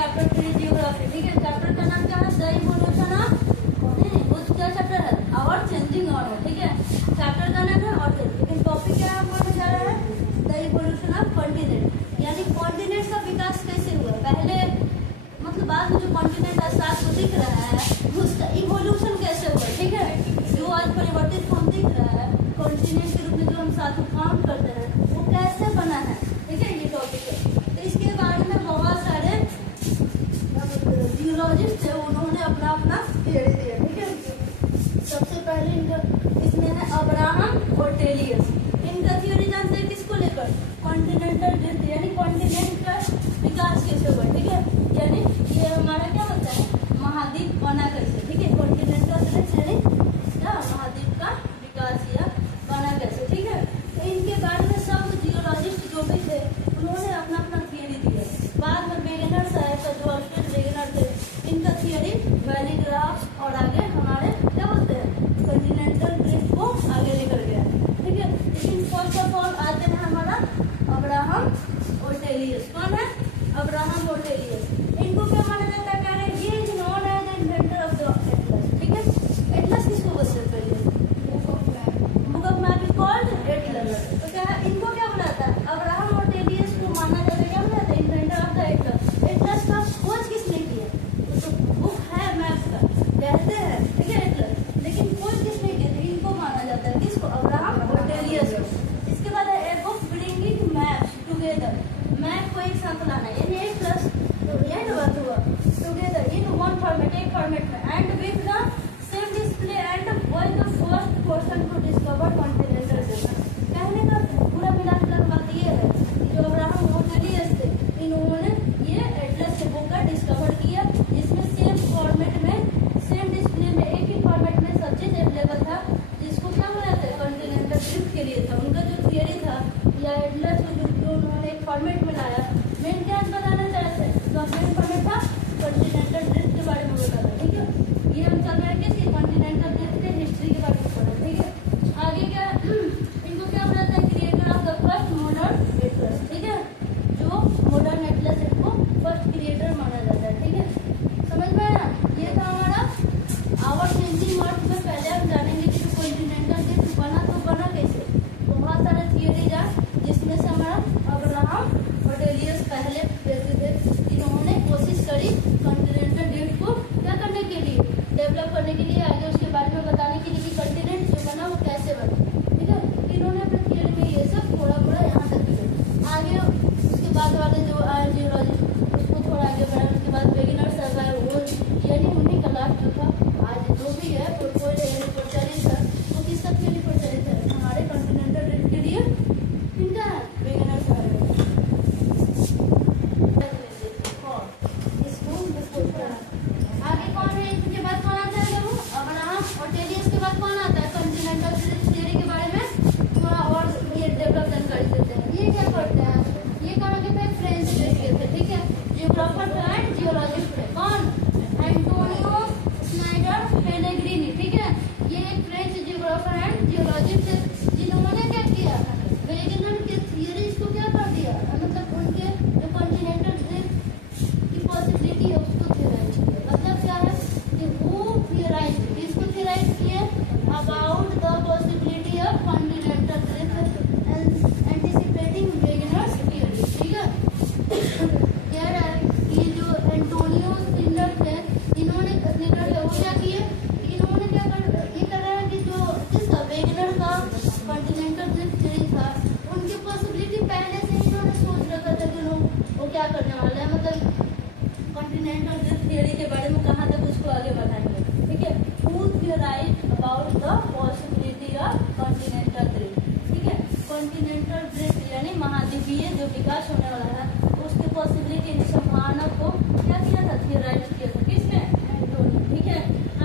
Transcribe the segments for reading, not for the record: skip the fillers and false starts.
Chapter 3 geography, ठीक है। Chapter का नाम क्या है? द इवोल्यूशन ऑफ, वो क्या चैप्टर है? आवर चेंजिंग वर्ल्ड, ठीक है। चैप्टर का नाम है और लेकिन टॉपिक क्या है बोलने जा रहा है? द इवोल्यूशन ऑफ कॉन्टिनेंट, यानी कॉन्टिनेंट का विकास कैसे हुआ। पहले मतलब बाद में जो कॉन्टिनेंट साथ को दिख रहा है उसका इवोल्यूशन कैसे हुआ, ठीक है। जो आज परिवर्तित फॉर्म दिख रहा है कॉन्टिनेंट के रूप में जो हम साथ में काउंट करते हैं वो कैसे बना है, ठीक है, ये टॉपिक है। तो इसके बारे में बहुत सारे जियोलॉजिस्ट है, उन्होंने अपना अपना थियरी दिया, ठीक है। सबसे पहले इनका इसमें है अब्राहम और टेलियस। इनका थियरी जानते हैं किसको लेकर? कॉन्टिनेंटल ड्रिफ्ट, यानी कॉन्टिनेंट का विकास कैसे हुआ, ठीक है। यानी ये हमारा क्या होता है? महाद्वीप बना कैसे, ठीक है। कॉन्टिनेंटल ड्रिफ्ट यानी क्या? महाद्वीप का विकास या बना कैसे, ठीक है। तो इनके बारे में सब जियोलॉजिस्ट जो भी थे उन्होंने अपना अपना थियरी दिया। बाद में वेगनर आए तो जो अल्फ्रेड वेगनर थे इनका थियरी वैली ग्राफ और आगे हमारे क्या बोलते हैं कॉन्टिनेंटल ड्रिफ्ट को आगे लेकर गया, ठीक है। लेकिन फर्स्ट ऑफ ऑल आते हैं हमारा अब्राहम और टेलियस। कौन है? अब्राहम और टेलियस। इनको क्या माना जाता है? ये is known as the inventor of the atlas, ठीक है। एटलस किसको बोलते हैं? पहले book of map is called atlas. तो क्या है? इनको क्या बनाता है? अब्राहम और टेलियस को माना जाता है क्या बनाता है? Inventor of the Atlas. Atlas का खोज किसने किया? तो बुक है मैप का कहते हैं, ठीक है, एटलस, लेकिन खोज किसने की थी? इनको माना जाता है, किसको? अब्राहम और टेलियस को। इसके बाद है a book bringing maps together, map को एक साथ लाना, यानी एक प्लस यही बात हुआ टुगेदर इन वन फॉर्मेट, एक फॉर्मेट में, and with the same display and was the first person to discover continental drift. कहने का पूरा मिलाकर बात ये है कि जो अब्राहम और टेलियस थे इन्होंने ये एटलस के बुक का डिस्कवर किया, जिसमें सेम फॉर्मेट में सेम डिस्प्ले में एक ही फॉर्मेट में सब चीज अवेलेबल था, जिसको क्या बोला जाता है? कॉन्टिनेंटल ड्रिफ्ट के लिए था। उनका जो थियरी था या एटलस जो उन्होंने एक फॉर्मेट में लाया, मेन क्या बताना चाहते हैं? तो मेन फॉर्मेट था कॉन्टिनेंटल ड्रिफ्ट के बारे में बताना, ठीक है। ये हम चल रहे हैं किसकी? कॉन्टिनेंटल ड्रिफ्ट के हिस्ट्री के बारे में पढ़ा, ठीक है। आगे क्या इनको क्या बोला जाता है? Creator of the first modern Atlas, ठीक है। जो मॉडर्न एटलस है वो फर्स्ट क्रिएटर माना जाता है, ठीक है। समझ में आया? ये था हमारा आवर चेंजिंग वर्ल्ड में। पहले हम जानेंगे कि जो कॉन्टिनेंटल ड्रिफ्ट बना तो बना कैसे। बहुत सारे थियरीज है जिसमें से हमारा अब्राहम और टेलियस पहले रहते थे, इन्होंने कोशिश करी कॉन्टिनेंटल ड्रिफ्ट को क्या करने के लिए? डेवलप करने के लिए, आगे उसके बारे में बताने के लिए कि कॉन्टिनेंट जो बना वो कैसे बना, ठीक है। इन्होंने अपने थियरी में ये सब थोड़ा थोड़ा यहाँ तक किया। आगे उसके बाद वाले जो आए जियोलॉजिस्ट उसको थोड़ा आगे बढ़ाया। उसके बाद वेगनर सब आए, वो यानी उन्हीं का लास्ट जो था आज जो भी है प्रचलित है वो किसका थियरी प्रचलित है? हमारे कॉन्टिनेंटल ड्रिफ्ट के लिए इनका है वेगनर सब। आगे कौन है? इसके बाद कौन आता है? वो अब्राहम और टेलियस के बाद कौन आता है? कॉन्टिनेंटल ड्रिफ्ट थियरी के बारे में थोड़ा और ये डेवलप जानकारी देते हैं। ये क्या करते हैं? ये कहाँ के थे? फ्रेंच देश के थे, ठीक है। जियोग्राफर एंड जियोलॉजिस्ट थे। कौन? एंटोनियो स्नाइडर पेलेग्रिनी, ठीक है। ये एक फ्रेंच जियोग्राफर एंड जियोलॉजिस्ट थे, जिन्होंने क्या किया? वेगनर के थियरीज को क्या कर दिया? मतलब उनके जो कॉन्टिनेंटल ड्रिफ्ट की पॉसिबिलिटी है उसको थियराइज किया। मतलब क्या है कि वो थियराइज इसको थियराइज किए about the possibility of continental drift anticipating Wegener's theory, ठीक है। कह रहा है कि जो एंटोनियो स्नाइडर थे इन्होंने वो क्या किए? इन्होंने क्या ये कर रहा है कि जो जिसका वेगनर का कॉन्टिनेंटल ड्रिफ्ट थियरी था उनकी पॉसिबिलिटी पहले से ही इन्होंने सोच रखा था कि वो क्या करने वाले हैं, मतलब कॉन्टिनेंटल ड्रिफ्ट थियरी के बारे में कहाँ तक उसको आगे बढ़ाएंगे, ठीक है। Who theorized about the possibility of continental drift, ठीक है। कॉन्टिनेंटल ड्रिफ्ट यानी महाद्वीपीय जो विकास होने वाला है उसकी पॉसिबिलिटी संभावना को क्या किया था? थियराइज किया था। किसने? एंटोनियो, ठीक है।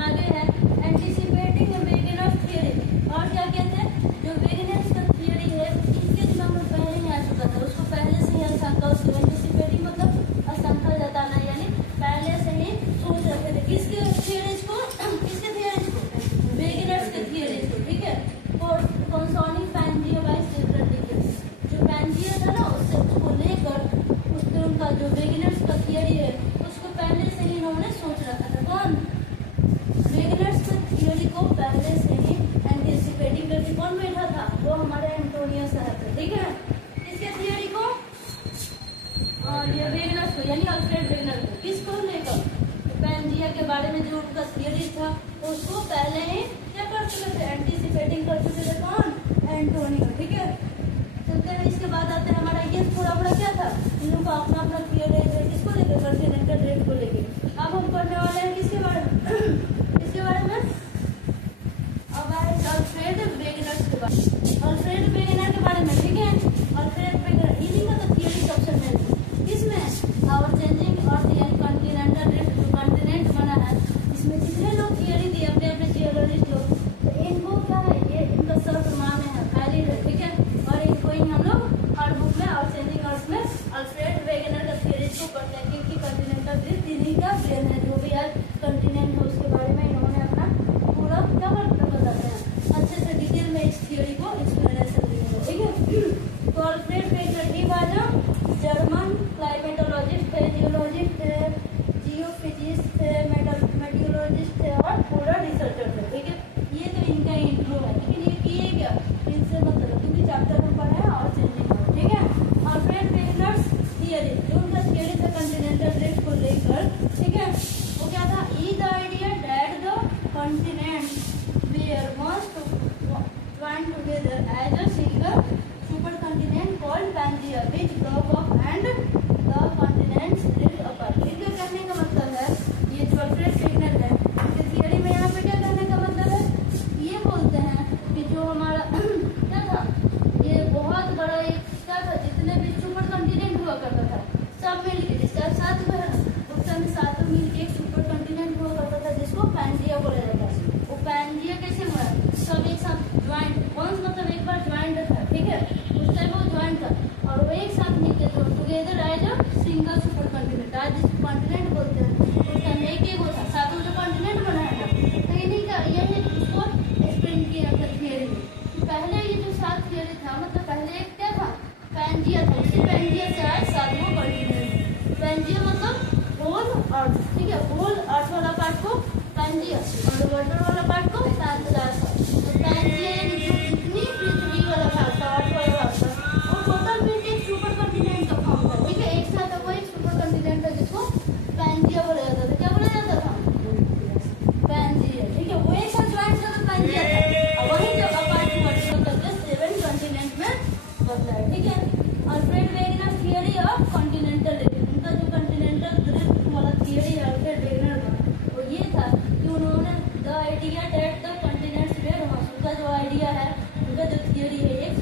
आगे है एंटिसिपेटिंग वेगनर थियरी। और क्या कहते हैं? जो वेगनर का थियरी है इसके दिमाग में पहले ही आ चुका था, उसको पहले से ही आशंका, उसको एंटिसिपेटिंग मतलब आशंका जताना, यानी पहले से ही सोच रखे थे। किसके थियरीज को? किसके थियरीज को? कौन? वेगनर्स थियोरी को पहले से ही एंटिसिपेटिंग करके कौन बैठा था? वो हमारा एंटोनियो साहब थे, ठीक है। इसके थियोरी को ये वेगनर्स को यानी अल्फ्रेड वेगनर को, किसको लेकर? पैंजिया के बारे में जो उनका थियोरी था उसको पहले ही क्या कर चुके थे? एंटिसिपेटिंग कर चुके थे। कौन? एंटोनियो, ठीक है। चलते हैं, इसके बाद आते हैं हमारा ये थोड़ा बड़ा क्या था, इन लोगों का अपना अपना थियोरी है। किसको लेकर? कॉन्टिनेंटल ड्रिफ्ट को लेकर। अब हम पढ़ने वाले हैं किसके बारे में? किसके बारे में? अब आए अल्फ्रेड वेगनर के बारे में। अल्फ्रेड वेगनर के बारे में, ठीक है। अल्फ्रेड वेगनर इन्हीं का तो थियोरी सबसे मेन है। इसमें आवर चेंजिंग और कॉन्टिनेंटल ड्रिफ्ट जो कॉन्टिनेंट बना है, इसमें जितने लोग थियोरी दिए अपने अपने जियोलॉजिस्ट लोग, तो इनको क्या है, ये इनका सर्वमान्य है, वैलिड है, ठीक है। और इनको ही हम लोग हर बुक में आवर चेंजिंग और उसमें अल्फ्रेड वेगनर का थियोरी को पढ़ते हैं, क्योंकि कॉन्टिनेंटल ड्रिफ्ट इन्हीं का ब्रेन है। जो भी आज कॉन्टिनेंट है उसके बारे में इन्होंने अपना पूरा क्या बताते हैं, अच्छे से डिटेल में इस थियोरी को एक्सप्लेनेशन देंगे, ठीक है। तो अल्फ्रेड वेगनर ही वाला जर्मन क्लाइमेटोलॉजिस्ट थे, जियोलॉजिस्ट थे, जियोफिजिस्ट थे, मेटियोलॉजिस्ट थे और पूरा रिसर्चर थे, ठीक है। ये तो इनका इंट्रो है, लेकिन ये किए क्या इनसे मतलब, क्योंकि चैप्टर में पढ़ा है और चेंजिंग, ठीक है। अल्फ्रेड वेगनर्स थियरी, जो उनका थियरी था कॉन्टिनेंटल ड्रिफ्ट को लेकर, ठीक है, वो क्या था? ई the idea that the continents were must join together as a single supercontinent called Pangaea, which broke off and the continents drifted apart. इनका कहने का मतलब है, ये जो अल्फ्रेड वेगनर है, इनके थियरी में यहाँ पे क्या कहने का मतलब है, ये बोलते हैं कि जो हमारा क्या था, ये बहुत बड़ा एक क्या था, जितने भी सुपर कंटिनेंट हुआ करता था सब मिलके, जिसका सात में उस समय सातों मिलके एक सुपर कंटिनेंट हुआ करता था जिसको पैंजिया बोला जाता है। वो पैंजिया कैसे हुआ? सब एक साथ ज्वाइंट, वंस मतलब एक बार ज्वाइंट था, ठीक है, उस टाइम वो ज्वाइंट था और वो एक साथ मिलके थे together as a single super continent. आज जिसको कॉन्टिनेंट बोलते हैं उस टाइम एक एक होता, सातों जो कॉन्टिनेंट बना है ना, तो इन्हीं का यही उसको एक्सप्लेन किया था थियरी में। पहले ये जो सात थियरी था, मतलब पहले एक क्या था? पैंजिया था, उसी पैंजिया से आज सातों कॉन्टिनेंट। पैंजिया मतलब होल अर्थ, ठीक है, होल अर्थ वाला पार्ट को पैंजिया और वाटर वाला पार्ट को पैंथेलासा। तो पैंजिया यानी जो जितनी पृथ्वी वाला भाग था, अर्थ वाला भाग था, वो टोटल मिलकर एक सुपर कंटिनेंट का फॉर्म था, ठीक है। एक साथ वो एक सुपर कंटिनेंट था जिसको पैंजिया बोला जाता था। क्या बोला जाता था? पैंजिया, ठीक है। वो एक साथ ज्वाइन था तो पैंजिया था, और वही जब अपार्ट हुआ करके 7 कंटिनेंट में बदला है, ठीक है। Alfred Wegener theory of continental drift, उनका जो कॉन्टिनेंटल ड्रिफ्ट वाला थियरी है अल्फ्रेड वेगनर का, वो ये था कि उन्होंने the idea that the continents were must, उनका जो आइडिया है, उनका जो थियरी है, एक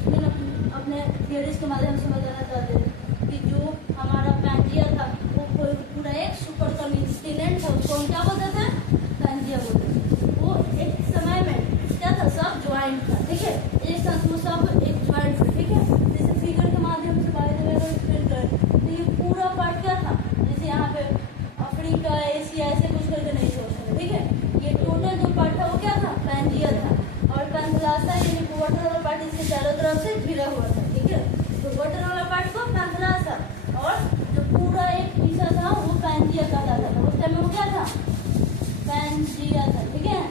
अपने थियरीज के माध्यम से बताना चाहते थे कि जो हमारा पैंजिया था वो पूरा एक सुपर कंटिनेंट था, उसको हम क्या बोलते थे? पैंजिया बोलते थे। वो एक समय में क्या था? सब ज्वाइंट था, ठीक है, एक साथ वो सब एक ज्वाइंट था, ठीक है। जैसे फिगर के माध्यम से एक्सप्लेन करें तो ये पूरा पार्ट क्या था? जैसे यहाँ पे अफ्रीका, एशिया ऐसे कुछ करके नहीं सोचते, ठीक है। ये टोटल जो पार्ट था वो क्या था? पैंजिया था। और पैंथेलासा यानी वाटर वाला पार्ट इसके चारों तरफ से घिरा हुआ था, ठीक है। तो वाटर वाला पार्ट को पैंथेलासा और जो पूरा एक हिस्सा था वो पैंजिया कहलाता था। उस टाइम में वो क्या था? पैंजिया था, ठीक है।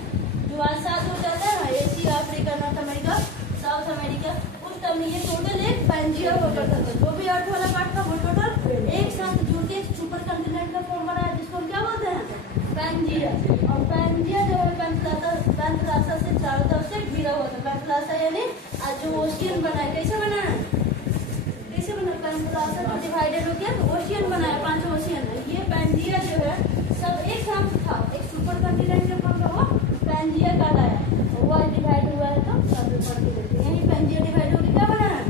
जो आज साथ हो जाता है ना, Asia, Africa, north America, south America, उस टाइम में ये टोटल एक पैंजिया हुआ करता था। जो भी अर्थ वाला पार्ट था वो टोटल एक साथ जुड़ के सुपर कंटिनेंट का फॉर्म बना है, जिसको हम क्या बोलते हैं? पैंजिया। और पैंजिया जो है पैंथेलासा से चारों तरफ से घिरा हुआ था। पैंथेलासा यानी आज जो ओशियन बना है, कैसे बना है? कैसे बना? पैंथेलासा जो डिवाइडेड हो गया तो ओशियन बना है, 5 ओशियन है। ये पैंजिया जो है सब एक साथ था, एक सुपर कंटिनेंट के फॉर्म का वो पैंजिया कहलाया। वो आज डिवाइड हुआ है तो सब यही पैंजिया डिवाइड होकर क्या बना है?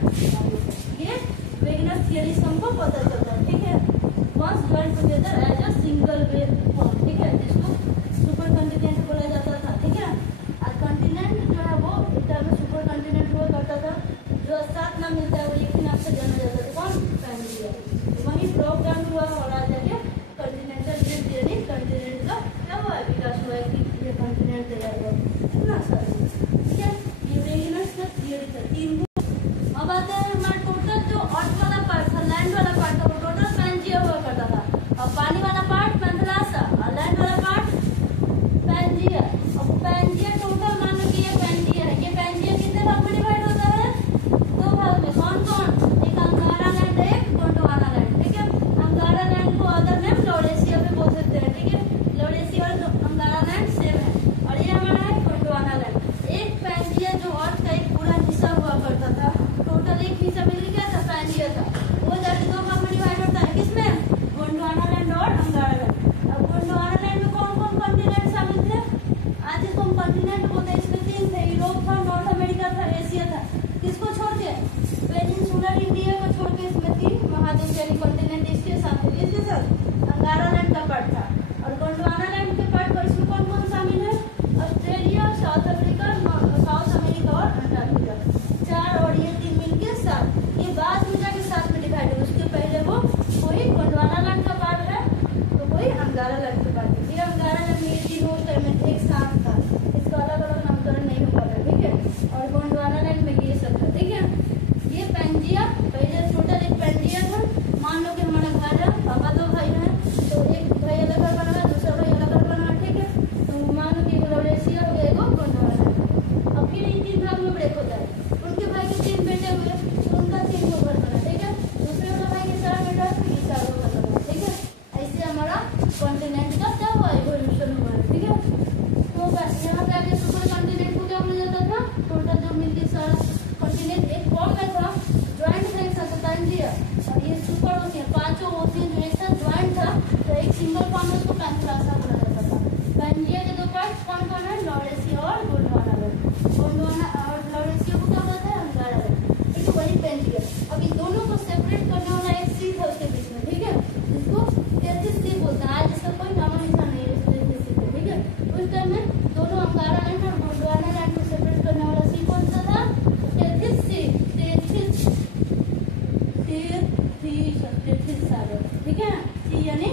ये वेगनर थियरी से हमको पता चलता है, ठीक है। Once join together as a single wave form, ठीक है, जिसको सुपर कंटिनेंट बोला जाता था, ठीक है। और कंटिनेंट जो है वो एक तरह में सुपर कंटिनेंट हुआ करता था, जो साथ ना मिलता है वो एक ही नाम से जाना जाता था, कौन? पैंजिया। वही ब्लॉक डाउन हुआ और आ जाके कंटिनेंटल ड्रिफ्ट यानी कंटिनेंट का क्या हुआ? विकास हुआ है कि ये कंटिनेंट तैयार हुआ, इतना सारा, ठीक है। ये वेगनर्स का थियरी था 3। अब आते हैं हमारा टोटल जो अर्थ वाला पार्ट था, लैंड वाला पार्ट था, वो टोटल पैंजिया हुआ करता था, और पानी वाला पार्ट पैंथेलासा, था तो एक सिंगल फॉर्म में उसको पेंथुलासा बोला जाता था। पेंजिया के दो पार्ट कौन कौन है, लॉरेशिया और गोंडवाना वेब। गोंडवाना और लॉरेशिया को क्या बोलते हैं, अंगारा वेब। ठीक है, वही पेंजिया। अब इन दोनों को सेपरेट करने वाला एक सी था उसके बीच में, ठीक है, जिसको तेथिस सी बोलते हैं। आज इसका कोई नाम निशान नहीं है तेथिस सी, ठीक है। उस टाइम में दोनों अंगारा लैंड और गोंडवाना लैंड को सेपरेट करने वाला सी कौन सा था, तेथिस सी, तेथिस सागर, ठीक है, सी यानी